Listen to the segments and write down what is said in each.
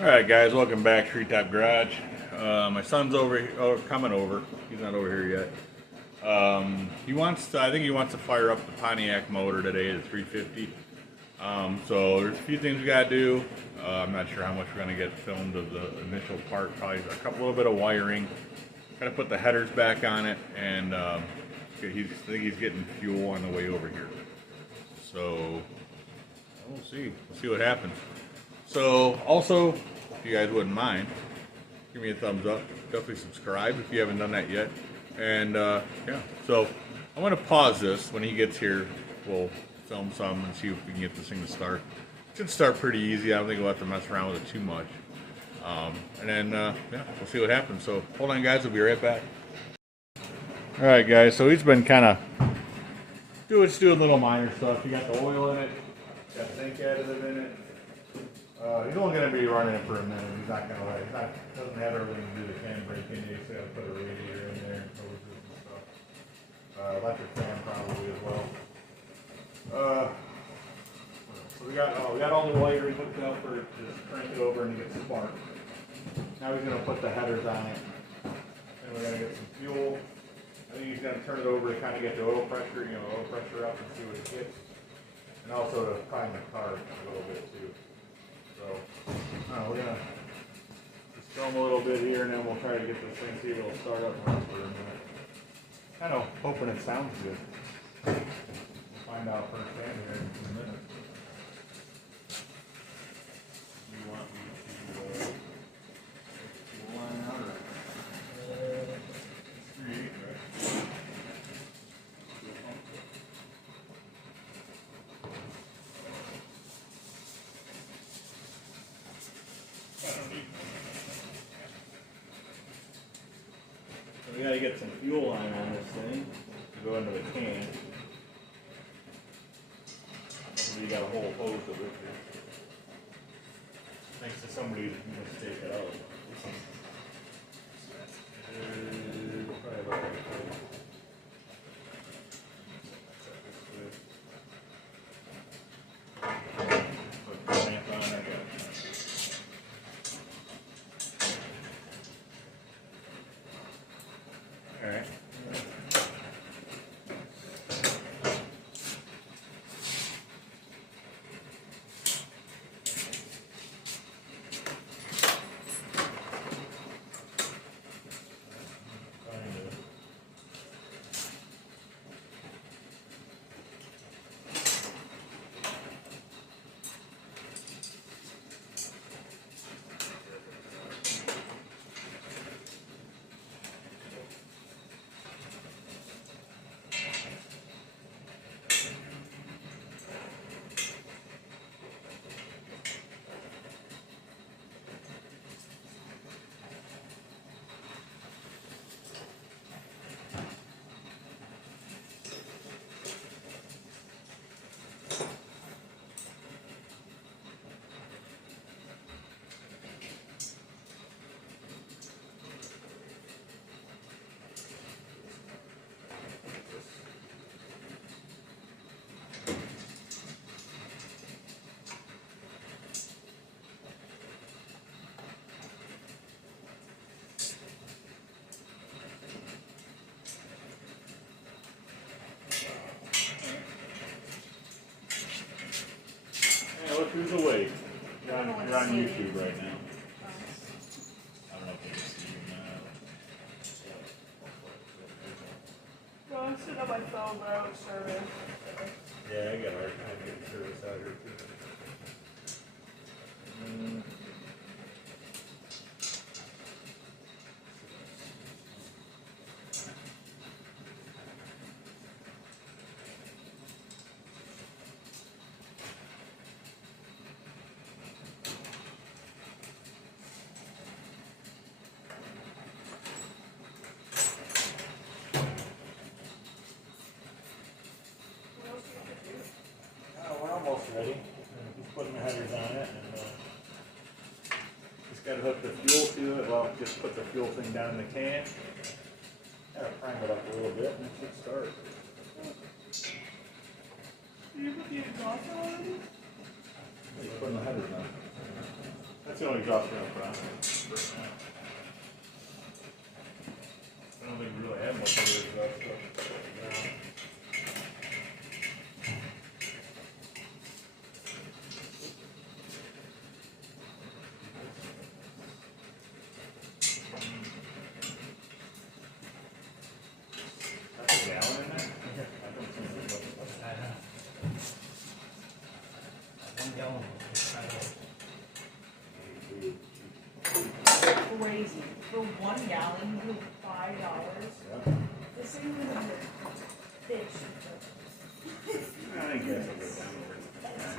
All right, guys, welcome back to Treetop Garage. My son's coming over. He's not over here yet. He wants to, I think he wants to fire up the Pontiac motor today, the 350. So there's a few things we got to do. I'm not sure how much we're going to get filmed of the initial part. Probably a little bit of wiring. Got to put the headers back on it, and I think he's getting fuel on the way over here. So we'll see. We'll see what happens. So also, if you guys wouldn't mind, give me a thumbs up. Definitely subscribe if you haven't done that yet. And yeah, so I'm going to pause this. When he gets here, we'll film some and see if we can get this thing to start. It should start pretty easy. I don't think we'll have to mess around with it too much. And then, yeah, we'll see what happens. So hold on, guys. We'll be right back. All right, guys. So he's been kind of doing little minor stuff. You got the oil in it. Got sink additive in it. He's only going to be running it for a minute. He's not going to doesn't have everything to do the can brake in. He's got to put a radiator in there and hoses and stuff. Electric fan probably as well. So we got all the wiring hooked up for just crank it over and get spark. Now he's going to put the headers on it. And we're going to get some fuel. I think he's going to turn it over to kind of get the oil pressure, up and see what it gets. And also to prime the car a little bit too. So we're going to just film a little bit here, and then we'll try to get this thing, see if it'll start up for a minute. Kind of hoping it sounds good. We'll find out firsthand here in a minute. You want me to line out or 3/8, right? So we got to get some fuel line on this thing to go into the can. So you got a whole hose of it here. Thanks to somebody's mistake it out. Probably about right there. Put the clamp on, I got it. All right. Look who's awake. You're on YouTube right now. I don't know if you can see you now. No, I'm sitting on my phone, but I don't service. Yeah, I got a hard time getting service out here too. We're almost ready. Just putting the headers on it, and just got to hook the fuel to it. Well, just put the fuel thing down in the can. Got to prime it up a little bit, and it should start. Did you put the exhaust on already? Just putting the headers on. That's the only exhaust fan I've got. I don't think we really have much other exhaust stuff. That's a gallon in there? I don't think there's much. 1 gallon. Crazy. For 1 gallon, you pay $5. Yeah. This ain't even a fish. I think that's a good down.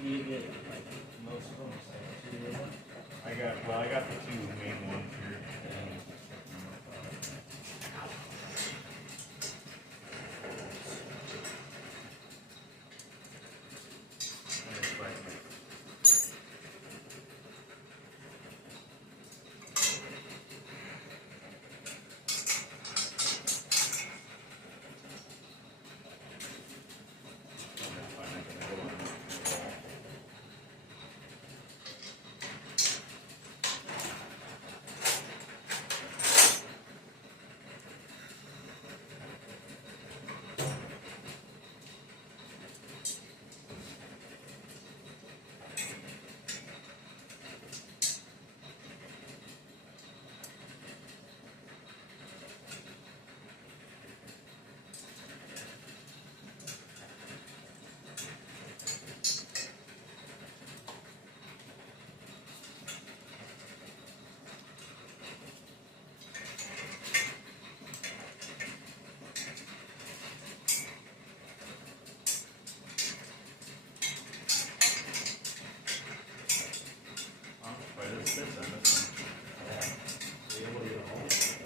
You get like most of them, so 2 of them. I got the two main ones here.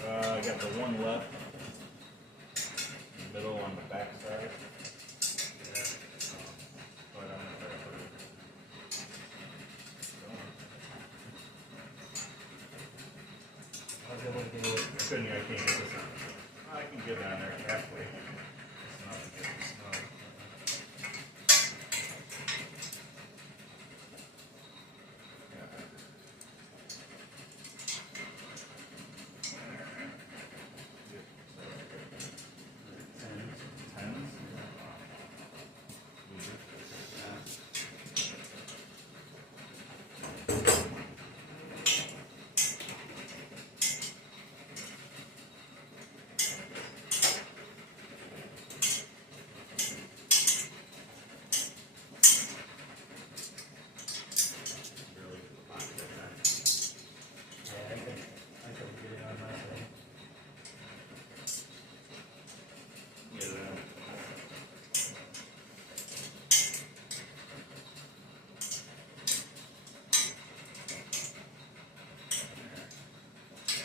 I got the one left, in the middle on the back side. But I'm gonna try to put it. I was able to do it. I can't get this on. I can get it on there halfway. It's not to get the snow.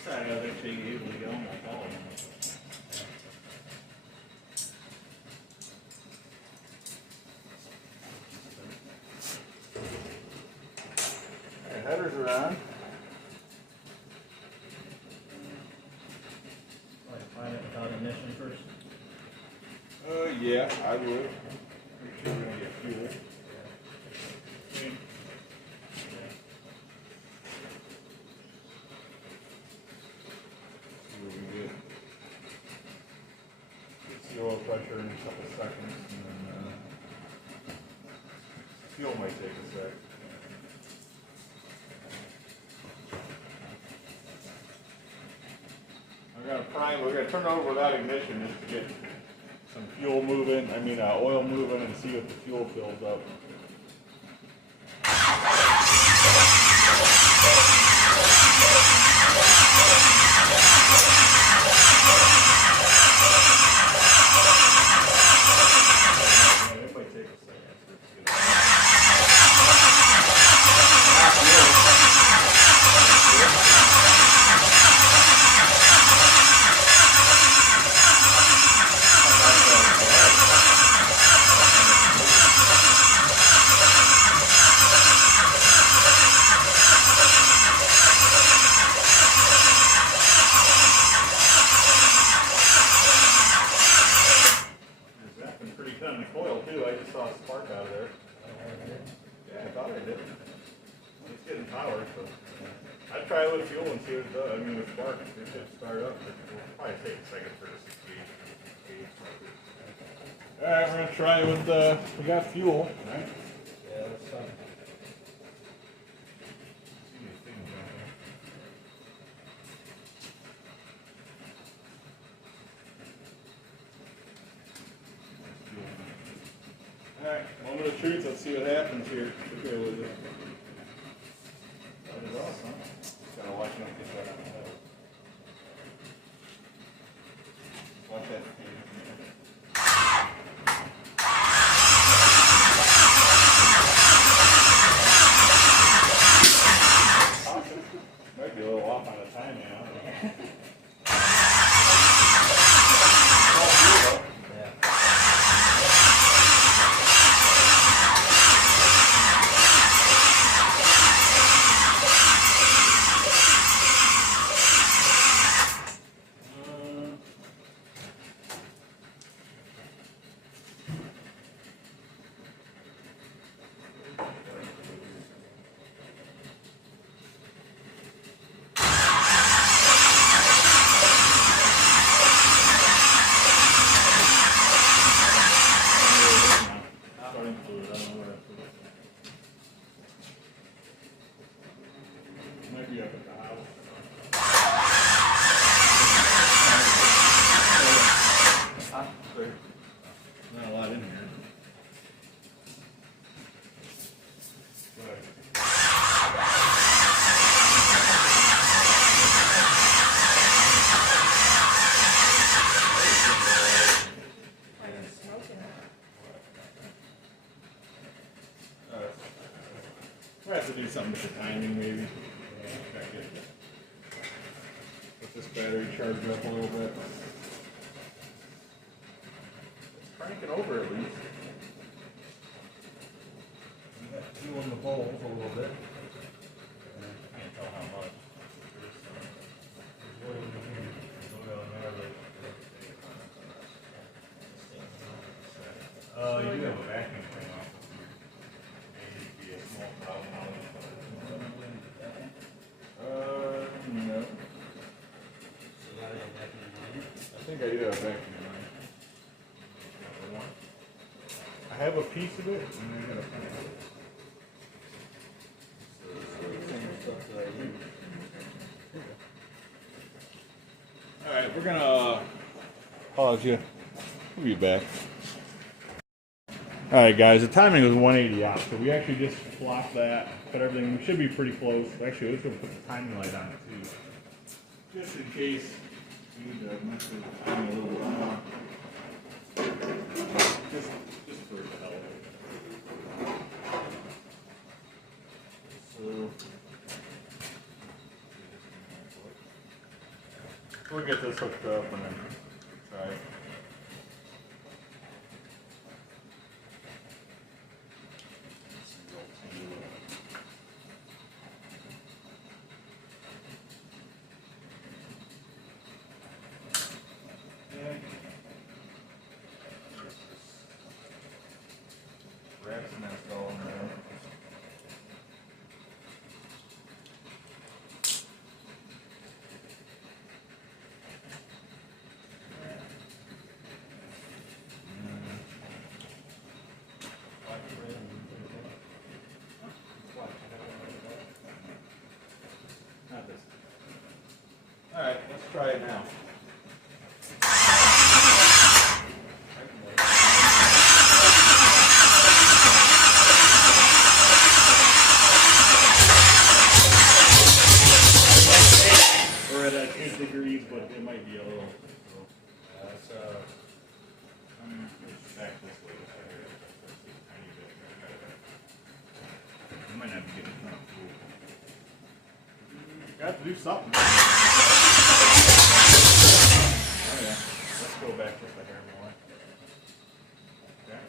I gotta make sure you able to get almost all of them. Alright, headers are on. Like find it without ignition first. Yeah, I would. Make sure we don't get fuel. See what we get. Get the oil pressure in a couple seconds, and then fuel might take a sec. We're gonna turn it over without ignition just to get some fuel moving. I mean, oil moving, and see if the fuel fills up. It might take a second. On the coil too, I just saw a spark out of there. Yeah, I thought I did. It's getting power, so I'd try it with fuel and see what it does. I mean, with spark, it should start up. It'll probably take a second for this to gauge. All right, we're gonna try it with we got fuel, right? Yeah, that's fine. Alright, moment of truth, let's see what happens here. Okay with it. That is awesome. Gotta watch it get that out of the head. Watch that. Might be a little off on the timing, I don't know. Might be up at the house. Not a lot in here. We'll have to do something with the timing, maybe. Get this battery charged up a little bit. It's cranking over at least. You got fuel in the bowl a little bit. I can't tell how much. There's oil in here. There's oil in there, You do have a vacuum clean off of here. Maybe it'd be a small problem. No. I think I do have a vacuum line. I have a piece of it, and I got a piece of it. Alright, we're gonna pause you. We'll be back. Alright guys, the timing was 180 out, so we actually just flopped that, cut everything. We should be pretty close. Actually, let's go put the timing light on it too. Just in case we need to mess with the timing a little bit more. Just for the hell of it. So we'll get this hooked up and then try it. try it now. We're at 8 degrees, but it might be a little. That's Back this way. I might not be getting enough food. Got to do something. Oh yeah. Let's go back just a hair more. Okay.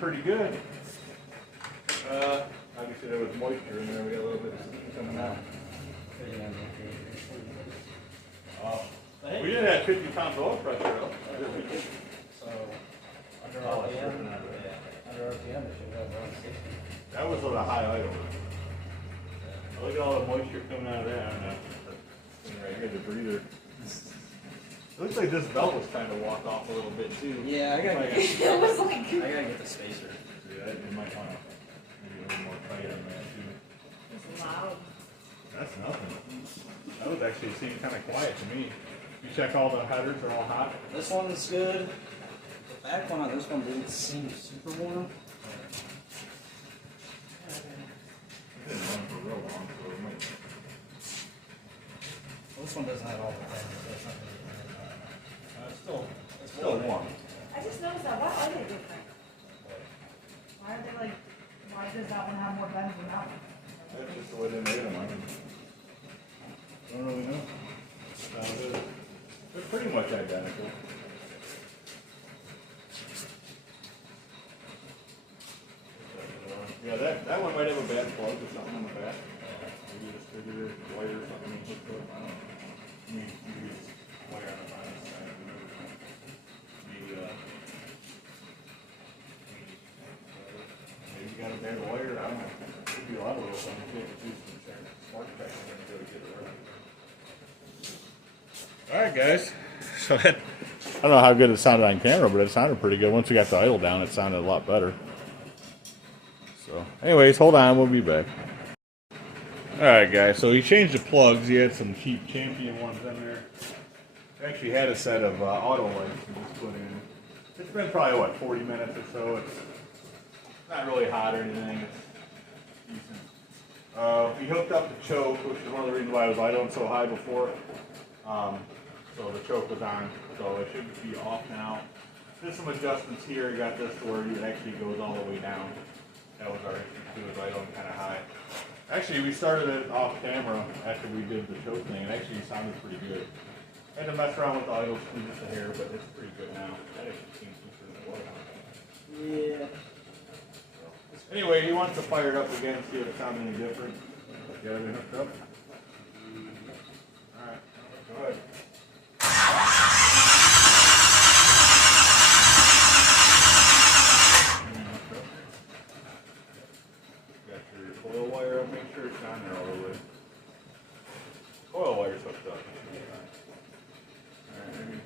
Pretty good. Obviously there was moisture in there. We got a little bit of steam coming out. Oh. We didn't have 50 pounds of oil pressure though. So, under RPM, under RPM, it should have 160. That was on a high idle. Look at all the moisture coming out of there. I don't know. Thing right here, the breather. It looks like this belt was trying to walk off a little bit too. Yeah, I gotta It was like. I gotta get the spacer. Yeah, you might want to maybe a little more tight on that too. It's loud. That's nothing. That was actually seemed kind of quiet to me. You check all the headers are all hot. This one's good. The back one on this one didn't seem super warm. It didn't run for real long, so it might. Well, this one doesn't have all the things, so it's not really It's still warm. I just noticed that. Why are they different? Why are they like? Why does that one have more bends than that one? That's just the way they made them. I don't really know. They're pretty much identical. Yeah, that one might have a bad plug or something on the back. Maybe a distributor wire or something hooked to it. I don't know. Maybe it's wire on the bottom side. Maybe you got a bad wire. I don't know. Could be a lot of little things. You have to do some spark tracking to get it right. All right, guys. So that, I don't know how good it sounded on camera, but it sounded pretty good. Once we got the idle down, it sounded a lot better. So, anyways, hold on. We'll be back. All right, guys. So he changed the plugs. He had some cheap Champion ones in there. He actually had a set of auto lights he just put in. It's been probably, what, 40 minutes or so. It's not really hot or anything. It's decent. He hooked up the choke, which is one of the reasons why I was idling so high before. So the choke was on, so it should be off now. There's some adjustments here. You got this to where it actually goes all the way down. That was our issue too, is idling kind of high. Actually, we started it off camera after we did the choke thing. It actually sounded pretty good. Had to mess around with the idle screw just a hair, but it's pretty good now. That actually seems super good. Yeah. So, anyway, he wants to fire it up again, see if it sounds any different. Got everything hooked up? All right, go ahead. Got your coil wire up, make sure it's on there all the way. Coil wire's hooked up. Alright, maybe.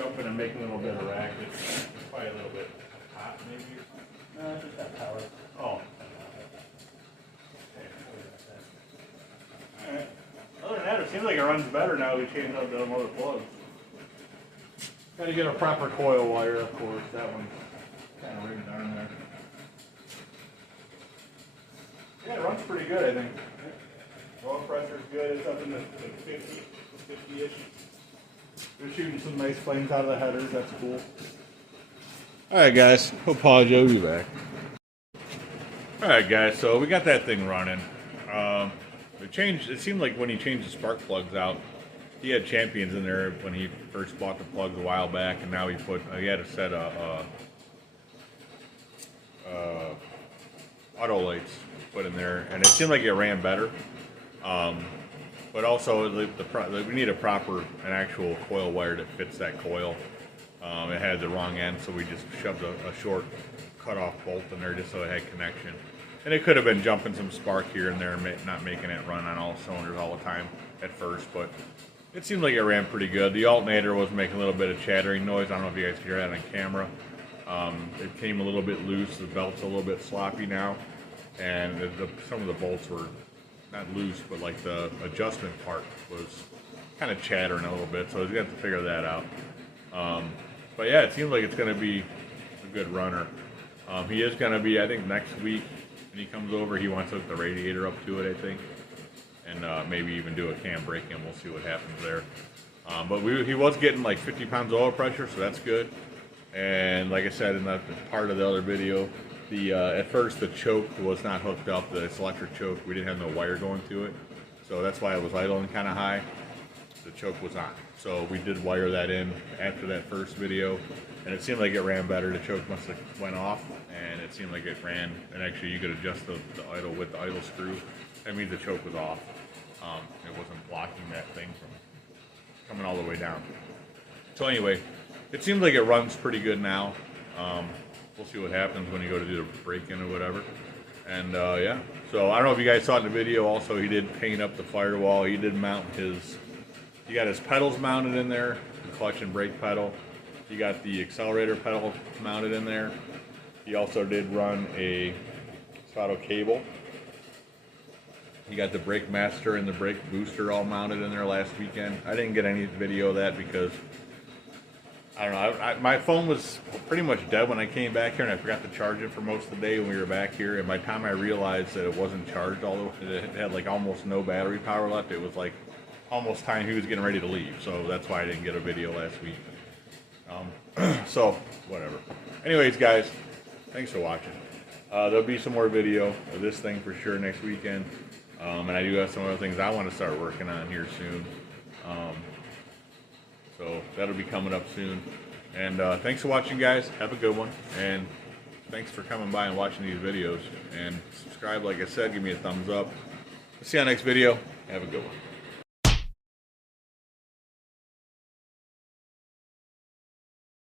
jumping and making a little bit of racket. It's probably a little bit hot maybe or something. No, it's just that power. Oh. Alright. Other than that, it seems like it runs better now we changed out the motor plugs. Gotta get a proper coil wire, of course. That one's kind of rigged down there. Yeah, it runs pretty good, I think. Oil pressure's good. It's up in the 50-ish. They're shooting some nice flames out of the headers. That's cool. Alright, guys. Hope Paul Joe will be back. Alright, guys. So we got that thing running. It seemed like when he changed the spark plugs out, he had Champions in there when he first bought the plugs a while back, and now he had a set of auto lights put in there, and it seemed like it ran better. But also, we need an actual coil wire that fits that coil. It had the wrong end, so we just shoved a short cut-off bolt in there just so it had connection. And it could have been jumping some spark here and there, and not making it run on all cylinders all the time at first, but it seemed like it ran pretty good. The alternator was making a little bit of chattering noise. I don't know if you guys can hear that on camera. It came a little bit loose. The belt's a little bit sloppy now, and some of the bolts were not loose, but like the adjustment part was kind of chattering a little bit, so we have to figure that out. But yeah, it seems like it's going to be a good runner. He is going to be, I think, next week when he comes over, he wants to hook the radiator up to it, I think, and maybe even do a cam break-in. We'll see what happens there. But he was getting like 50 pounds of oil pressure, so that's good. And like I said in the part of the other video, at first the choke was not hooked up, the electric choke. We didn't have no wire going to it, so that's why it was idling kind of high. The choke was on, so we did wire that in after that first video, and it seemed like it ran better. The choke must have went off, and it seemed like it ran, and actually you could adjust the idle with the idle screw. That means the choke was off. It wasn't blocking that thing from coming all the way down. So anyway, it seems like it runs pretty good now. We'll see what happens when you go to do the break-in or whatever. And yeah, so I don't know if you guys saw in the video also, he did paint up the firewall. He did mount he got his pedals mounted in there, the clutch and brake pedal. He got the accelerator pedal mounted in there. He also did run a throttle cable. He got the brake master and the brake booster all mounted in there last weekend. I didn't get any video of that because I don't know. My phone was pretty much dead when I came back here, and I forgot to charge it for most of the day when we were back here. And by the time I realized that it wasn't charged all the way, it had like almost no battery power left. It was like almost time he was getting ready to leave. So that's why I didn't get a video last week. So whatever. Anyways, guys, thanks for watching. There'll be some more video of this thing for sure next weekend. And I do have some other things I want to start working on here soon. So that'll be coming up soon. And thanks for watching, guys. Have a good one. And thanks for coming by and watching these videos. And subscribe, like I said, give me a thumbs up. See you on the next video. Have a good one.